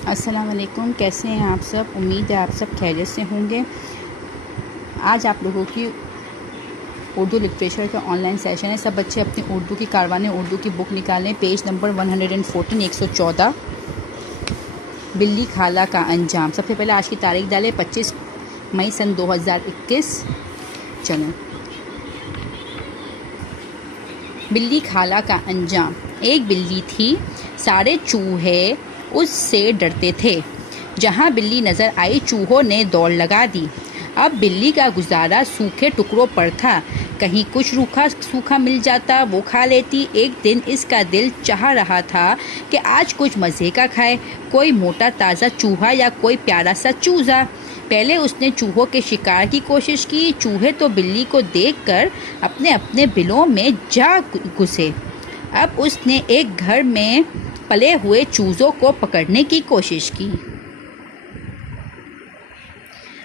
अस्सलाम वालेकुम। कैसे हैं आप सब? उम्मीद है आप सब खैरियत से होंगे। आज आप लोगों की उर्दू लिटरेचर का ऑनलाइन सेशन है। सब बच्चे अपनी उर्दू की कारवान उर्दू की बुक निकालें। पेज नंबर 114 114 बिल्ली खाला का अंजाम। सबसे पहले आज की तारीख डालें 25 मई सन 2021। चलें, बिल्ली खाला का अंजाम। एक बिल्ली थी, सारे चूहे उससे डरते थे। जहाँ बिल्ली नज़र आई चूहों ने दौड़ लगा दी। अब बिल्ली का गुजारा सूखे टुकड़ों पर था। कहीं कुछ रूखा सूखा मिल जाता वो खा लेती। एक दिन इसका दिल चाह रहा था कि आज कुछ मज़े का खाए, कोई मोटा ताज़ा चूहा या कोई प्यारा सा चूज़ा। पहले उसने चूहों के शिकार की कोशिश की। चूहे तो बिल्ली को देखकर अपने अपने बिलों में जा घुसे। अब उसने एक घर में पले हुए चूज़ों को पकड़ने की कोशिश की,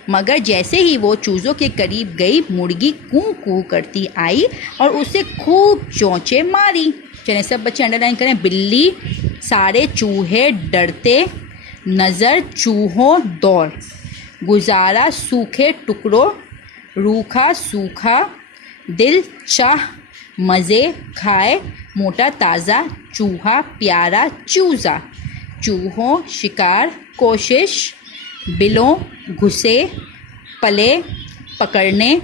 मगर जैसे ही वो चूज़ों के करीब गई मुर्गी कूं कूं करती आई और उसे खूब चोंचे मारी। चलें सब बच्चे अंडरलाइन करें। बिल्ली, सारे चूहे डरते, नज़र चूहों दौड़, गुजारा सूखे टुकड़ों, रूखा सूखा, दिल चाह मज़े खाए, मोटा ताज़ा चूहा प्यारा चूज़ा। चूहों शिकार कोशिश, बिलों घुसे, पले पकड़ने,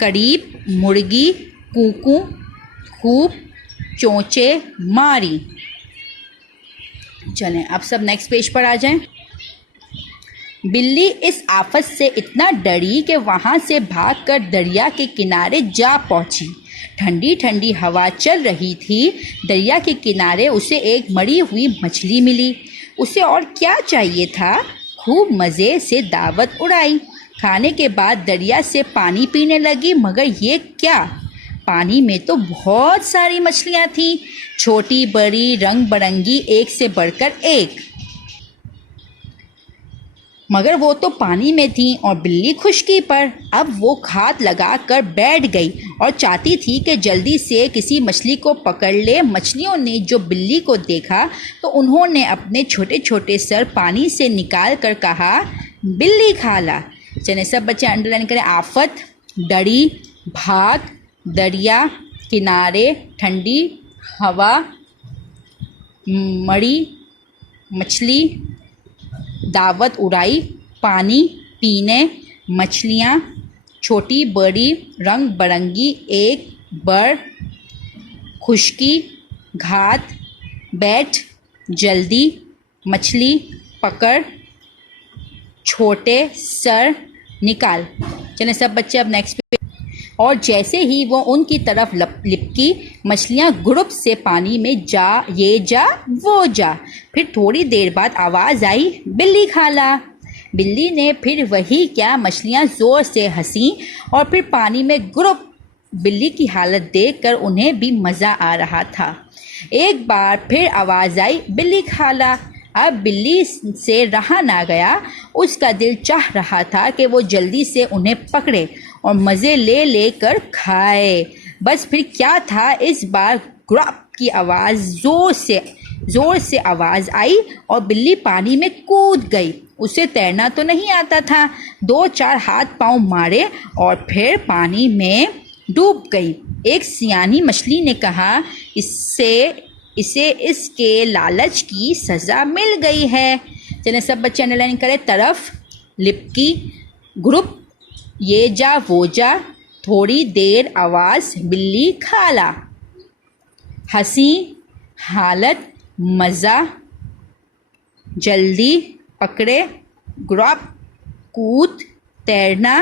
करीब मुर्गी कूकू खूब चोंचे मारी। चलें अब सब नेक्स्ट पेज पर आ जाएं। बिल्ली इस आफत से इतना डरी कि वहाँ से भागकर दरिया के किनारे जा पहुँची। ठंडी ठंडी हवा चल रही थी। दरिया के किनारे उसे एक मरी हुई मछली मिली। उसे और क्या चाहिए था? खूब मज़े से दावत उड़ाई। खाने के बाद दरिया से पानी पीने लगी। मगर ये क्या, पानी में तो बहुत सारी मछलियाँ थीं, छोटी बड़ी रंग बिरंगी, एक से बढ़कर एक। मगर वो तो पानी में थी और बिल्ली खुशकी पर। अब वो घात लगा कर बैठ गई और चाहती थी कि जल्दी से किसी मछली को पकड़ ले। मछलियों ने जो बिल्ली को देखा तो उन्होंने अपने छोटे छोटे सर पानी से निकाल कर कहा, बिल्ली खाला। चलें सब बच्चे अंडरलाइन करें। आफत, डरी, भाग, दरिया किनारे, ठंडी हवा, मरी मछली, दावत उड़ाई, पानी पीने, मछलियाँ छोटी बड़ी रंग बिरंगी, एक बड़, खुशकी, घात, बैठ, जल्दी, मछली पकड़, छोटे सर निकाल। चलें सब बच्चे अब नेक्स्ट पे। और जैसे ही वो उनकी तरफ लिपकी, मछलियाँ ग्रुप से पानी में जा, ये जा वो जा। फिर थोड़ी देर बाद आवाज़ आई, बिल्ली खाला। बिल्ली ने फिर वही क्या, मछलियाँ ज़ोर से हंसी और फिर पानी में ग्रुप। बिल्ली की हालत देखकर उन्हें भी मज़ा आ रहा था। एक बार फिर आवाज़ आई, बिल्ली खाला। अब बिल्ली से रहा ना गया। उसका दिल चाह रहा था कि वो जल्दी से उन्हें पकड़े और मज़े ले लेकर खाए। बस फिर क्या था, इस बार ग्राप की आवाज़ ज़ोर से आवाज़ आई और बिल्ली पानी में कूद गई। उसे तैरना तो नहीं आता था। 2-4 हाथ पांव मारे और फिर पानी में डूब गई। एक सियानी मछली ने कहा, इसे इसके लालच की सज़ा मिल गई है। चलें सब बच्चे अंडरलाइन करें। तरफ, लिपकी, ग्रुप, ये जा वो जा, थोड़ी देर आवाज़, बिल्ली खाला, हंसी, हालत, मज़ा, जल्दी, पकड़े, ग्राप, कूद, तैरना,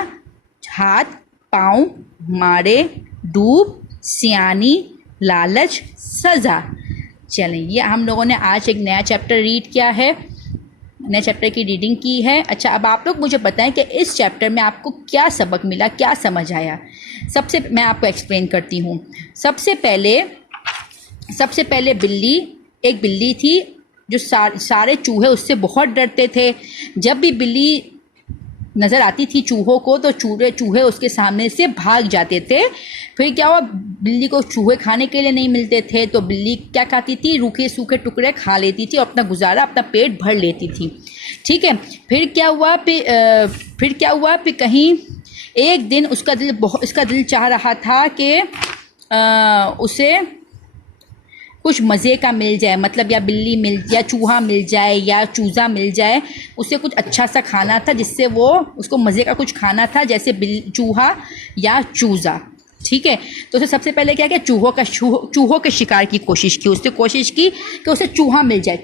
हाथ पाँव मारे, डूब, सियानी, लालच, सज़ा। चलें ये हम लोगों ने आज एक नया चैप्टर रीड किया है, नए चैप्टर की रीडिंग की है। अच्छा, अब आप लोग मुझे बताएं कि इस चैप्टर में आपको क्या सबक मिला, क्या समझ आया। सबसे मैं आपको एक्सप्लेन करती हूँ। सबसे पहले एक बिल्ली थी जो सारे चूहे उससे बहुत डरते थे। जब भी बिल्ली नज़र आती थी चूहों को तो चूहे उसके सामने से भाग जाते थे। फिर क्या हुआ, बिल्ली को चूहे खाने के लिए नहीं मिलते थे तो बिल्ली क्या खाती थी, रूखे सूखे टुकड़े खा लेती थी और अपना गुजारा, अपना पेट भर लेती थी। ठीक है, फिर क्या हुआ फिर कहीं एक दिन इसका दिल चाह रहा था कि उसे कुछ मज़े का मिल जाए, मतलब या चूहा मिल जाए या चूज़ा मिल जाए, उसे कुछ अच्छा सा खाना था जिससे वो उसको मज़े का कुछ खाना था, जैसे चूहा या चूज़ा। ठीक है, तो उसने सबसे पहले क्या किया, चूहों के शिकार की कोशिश की। उसने कोशिश की कि उसे चूहा मिल जाए,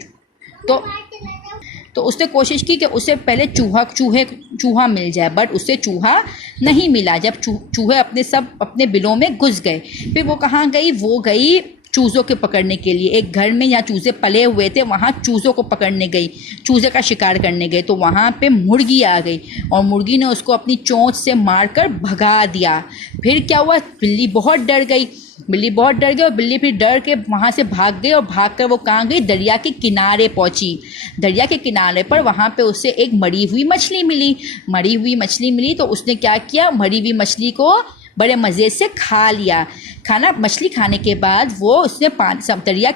तो उसने कोशिश की कि उसे पहले चूहा मिल जाए, बट उसे चूहा नहीं मिला। जब चूहे अपने बिलों में घुस गए, फिर वो कहाँ गई, वो गई चूज़ों के पकड़ने के लिए। एक घर में यहाँ चूज़े पले हुए थे, वहाँ चूज़ों को पकड़ने गई, चूज़े का शिकार करने गई। तो वहाँ पे मुर्गी आ गई और मुर्गी ने उसको अपनी चोंच से मारकर भगा दिया। फिर क्या हुआ, बिल्ली बहुत डर गई और बिल्ली फिर डर के वहाँ से भाग गई और भागकर वो कहाँ गई, दरिया के किनारे पहुँची। दरिया के किनारे पर वहाँ पे उसे एक मरी हुई मछली मिली। तो उसने क्या किया, मरी हुई मछली को बड़े मज़े से खा लिया। मछली खाने के बाद वो उसने दरिया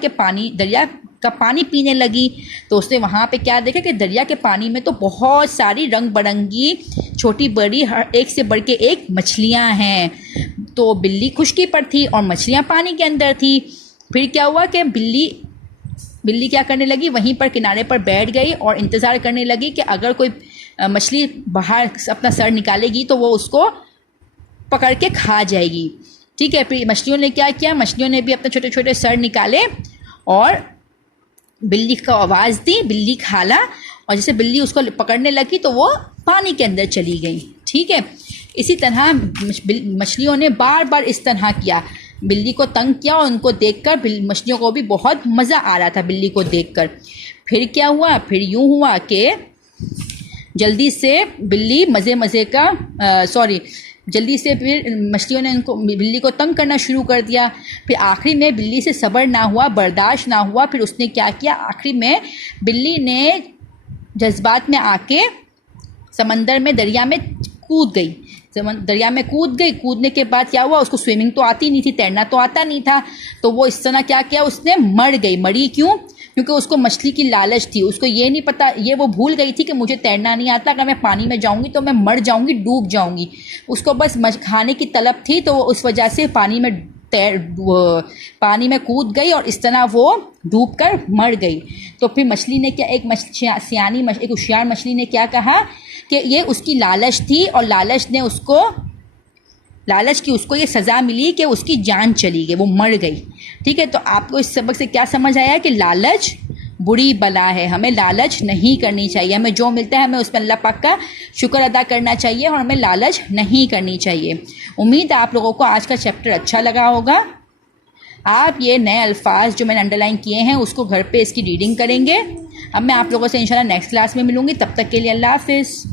का पानी पीने लगी। तो उसने वहाँ पे क्या देखा कि दरिया के पानी में तो बहुत सारी रंग बिरंगी छोटी बड़ी एक से बढ़ के एक मछलियाँ हैं। तो बिल्ली खुशकी पर थी और मछलियाँ पानी के अंदर थी। फिर क्या हुआ कि बिल्ली क्या करने लगी, वहीं पर किनारे पर बैठ गई और इंतज़ार करने लगी कि अगर कोई मछली बाहर अपना सर निकालेगी तो वो उसको पकड़ के खा जाएगी। ठीक है, फिर मछलियों ने क्या किया, मछलियों ने भी अपने छोटे छोटे सर निकाले और बिल्ली को आवाज़ दी, बिल्ली खाला, और जैसे बिल्ली उसको पकड़ने लगी तो वो पानी के अंदर चली गई। ठीक है, इसी तरह मछलियों ने बार बार इस तरह किया, बिल्ली को तंग किया और उनको देखकर मछलियों को भी बहुत मज़ा आ रहा था बिल्ली को देखकर। फिर क्या हुआ, फिर यूँ हुआ कि जल्दी से फिर मछलियों ने बिल्ली को तंग करना शुरू कर दिया। फिर आखिरी में बिल्ली से सब्र ना हुआ, बर्दाश्त ना हुआ, फिर उसने क्या किया, आखिरी में बिल्ली ने जज्बात में आके दरिया में कूद गई। कूदने के बाद क्या हुआ, उसको स्विमिंग तो आती नहीं थी, तैरना तो आता नहीं था, तो वो इस तरह क्या किया, उसने मरी क्यों, क्योंकि उसको मछली की लालच थी। उसको ये नहीं पता, वो भूल गई थी कि मुझे तैरना नहीं आता, अगर मैं पानी में जाऊंगी तो मैं मर जाऊंगी, डूब जाऊंगी। उसको बस खाने की तलब थी, तो उस वजह से पानी में कूद गई और इस तरह वो डूब कर मर गई। तो फिर मछली ने क्या, एक होशियार मछली ने क्या कहा कि ये उसकी लालच थी और लालच की उसको ये सज़ा मिली कि उसकी जान चली गई, वो मर गई। ठीक है, तो आपको इस सबक से क्या समझ आया कि लालच बुरी बला है, हमें लालच नहीं करनी चाहिए। हमें जो मिलता है हमें उस पर अल्लाह पाक का शुक्र अदा करना चाहिए और हमें लालच नहीं करनी चाहिए। उम्मीद है आप लोगों को आज का चैप्टर अच्छा लगा होगा। आप ये नए अल्फाज जो मैंने अंडरलाइन किए हैं उसको घर पे इसकी रीडिंग करेंगे। अब मैं आप लोगों से इंशाल्लाह नेक्स्ट क्लास में मिलूँगी, तब तक के लिए अल्लाह हाफिज़।